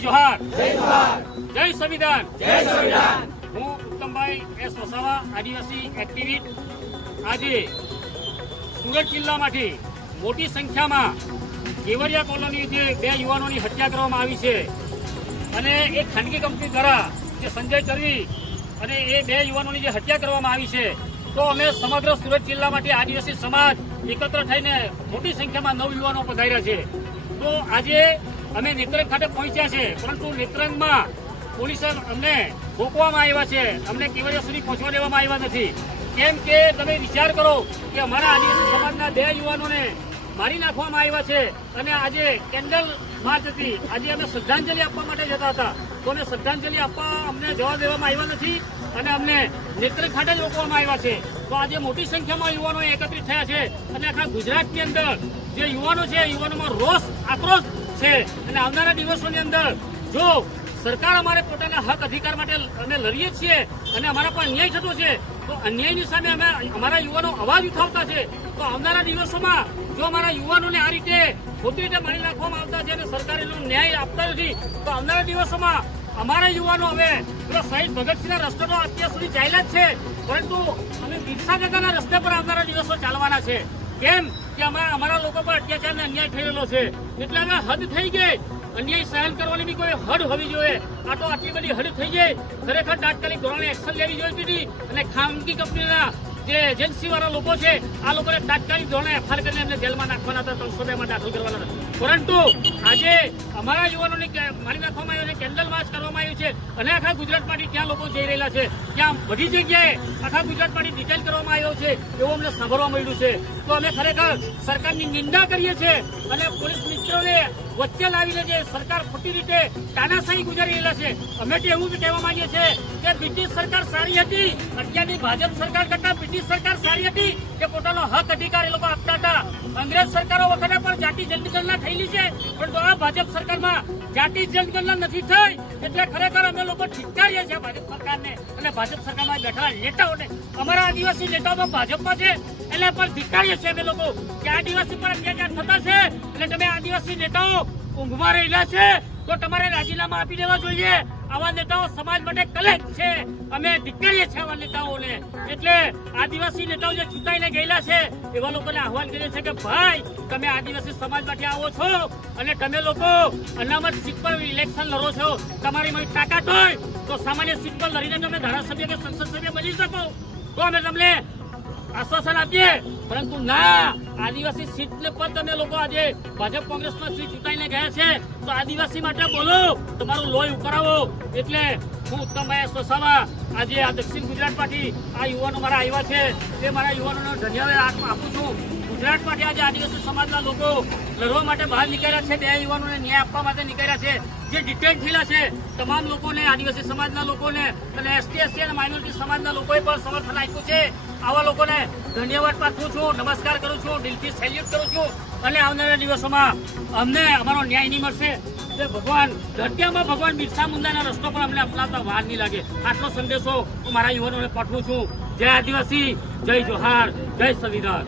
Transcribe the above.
જોહાર. જય સંવિધાન. હું ઉત્તમભાઈ એસ વસાવા આદિવાસી એક્ટિવિસ્ટ આજે સુરત જિલ્લામાંથી મોટી સંખ્યામાં કેવડિયા કોલોની જે બે યુવાનોની હત્યા કરવામાં આવી છે અને એક ખાનગી કંપની દ્વારા જે સંજય ચરવી અને એ બે યુવાનોની જે હત્યા કરવામાં આવી છે તો અમે સમગ્ર સુરત જિલ્લામાંથી આદિવાસી સમાજ એકત્ર થઈને મોટી સંખ્યામાં નવ યુવાનો પધાર્યા છે. તો આજે અમે નેત્રંગ ખાતે પહોંચ્યા છે, પરંતુ નેત્રંગમાં પોલીસે અમને રોકવામાં આવ્યા છે. અમને કેવડિયા સુધી પહોંચવા દેવામાં આવ્યા નથી. કેમ કે તમે વિચાર કરો કે અમારા આદિવાસી સમાજના બે યુવાનોને મારી નાખવામાં આવ્યા છે અને આજે કેન્ડલ માર્ચ હતી. આજે અમે શ્રદ્ધાંજલિ આપવા માટે જતા હતા. તો અમે શ્રદ્ધાંજલિ આપવા અમને જવા દેવામાં આવ્યા નથી અને અમને નેત્રંગ ખાતે જ રોકવામાં આવ્યા છે. તો આજે મોટી સંખ્યામાં યુવાનો એકત્રિત થયા છે અને આખા ગુજરાતની અંદર જે યુવાનો છે, યુવાનોમાં રોષ, આક્રોશ છે. અને આવનારા દિવસોની અંદર જો સરકાર અમારે પોતાના હક અધિકાર માટે અમે લડીએ છીએ અને અમારા પર અન્યાય થતો છે, તો અન્યાયની સામે અમે અમારા યુવાનો અવાજ ઉઠાવતા છે, તો આવનારા દિવસોમાં જો અમારા યુવાનોને આ રીતે ખોટી રીતે મારી નાખવામાં આવતા છે અને સરકાર ન્યાય આપતા નથી, તો આવનારા દિવસોમાં અમારા યુવાનો હવે પેલા શહીદ ભગતસિંહના રસ્તો તો અત્યાર સુધી ચાલ્યા જ છે, પરંતુ અમે બિરસા દાદાના રસ્તે પર આવનારા દિવસો ચાલવાના છે. કેમ? કે અમારા અમારા લોકો પર અત્યાચાર અને અન્યાય થઈ છે. એટલે હવે હદ થઈ ગઈ. અન્યાય સહન કરવાની બી કોઈ હદ હોવી જોઈએ. આ તો આટલી બધી હદ થઈ ગઈ. ખરેખર તાત્કાલિક ધોરણે એક્શન લેવી જોઈતી હતી. અને ખાનગી કંપનીના જે એજન્સી વાળા લોકો છે, આ લોકોને તાત્કાલિક ધોરણે એફઆઈઆર કરીને એમને જેલમાં નાખવાના હતા. ત્રણસો બે માં દાખલ કરવાના હતા. પરંતુ આજે અમારા યુવાનોને મારી નાખવામાં આવ્યું છે કેન્ડલ માર્ચ કરવામાં આવ્યું છે અને આખા ગુજરાતમાંથી ત્યાં લોકો જઈ રહેલા છે. ત્યાં બધી જગ્યાએ આખા ગુજરાતમાંથી ડિટેલ કરવામાં આવ્યો છે, એવું અમને સાંભળવા મળ્યું છે. તો અમે ખરેખર સરકારની નિંદા કરીએ છીએ અને પોલીસ મિત્રોને વચ્ચે લાવીને જે સરકાર ખોટી રીતે તાનાશાહી ગુજારી રહેલા છે, અમે તો એવું કહેવા માંગીએ છીએ કે બ્રિટિશ સરકાર સારી હતી, અત્યારની ભાજપ સરકાર કરતા બ્રિટિશ સરકાર સારી હતી કે પોતાનો હક અધિકાર એ લોકો આપતા હતા અંગ્રેજ સરકારો વખતે પણ જાતિ જનગણના થયેલી છે. પરંતુ આ ભાજપ સરકારમાં જાતિ જનગણના નથી થઈ. એટલે ખરેખર અમે લોકો ઠીકારીએ છીએ ભાજપ સરકારને. અને ભાજપ સરકારમાં બેઠેલા નેતાઓને. અમારા આદિવાસી નેતાઓ ભાજપમાં છે. એટલે પણ ધિકારીએ છીએ અમે લોકો કે આદિવાસી પર અત્યાચાર થતા છે. એટલે તમે આદિવાસી નેતાઓ ઊંઘમાં રહેલા છે. તો તમારે રાજીનામા આપી દેવા જોઈએ. આવા નેતાઓ સમાજ માટે કલેક છે. અમે ધિક્કારીએ છીએ આવા નેતાઓને. એટલે આદિવાસી નેતાઓ જે ચૂંટાઈને ગયેલા છે, એવા લોકોને આહવાન કરીએ છીએ કે, ભાઈ, તમે આદિવાસી સમાજમાંથી આવો છો અને તમે લોકો અનામત સીટ પર ઇલેક્શન લડો છો. તમારી મારી તાકાત હોય તો સામાન્ય સીટ પર લડીને તમે ધારાસભ્ય કે સંસદ સભ્ય બની શકો. તો અમે તમને આશ્વાસન આપીએ. પરંતુ ના, આદિવાસી સીટ પર તમે લોકો આજે ભાજપ કોંગ્રેસમાં સીટ ચૂંટાઈને ગયા છે. તો આદિવાસી માટે બોલો, તમારું લોહી ઉપરાવો એટલે હું ઉત્તમભાઈ સોસાવા આજે આ દક્ષિણ ગુજરાતમાંથી આ યુવાનો મારા આવ્યા છે. તે મારા યુવાનોને ધન્યવાદ આપું છું. ગુજરાતમાંથી આજે આદિવાસી સમાજના લોકો લડવા માટે બહાર નીકળ્યા છે, બે યુવાનોને ન્યાય આપવા માટે નીકળ્યા છે. જે ડિટેન થયેલા છે, તમામ લોકોને, આદિવાસી સમાજના લોકોને અને એસટી એસસી અને માઇનોરિટી સમાજના લોકોએ પણ સમર્થન આપ્યું છે. આવા લોકોને ધન્યવાદ પાઠવું છું, નમસ્કાર કરું છું, દિલથી સેલ્યુટ કરું છું અને આવનારા દિવસોમાં અમને અમારો ન્યાય નહીં મળશે. ભગવાન ધરતીમાં ભગવાન બિરસા મુંડાના રસ્તો પણ અમને અપનાવતા વાર નહીં લાગે. આટલો સંદેશો હું મારા યુવાનોને પાઠવું છું. જય આદિવાસી, જય જોહાર, જય સંવિધાન.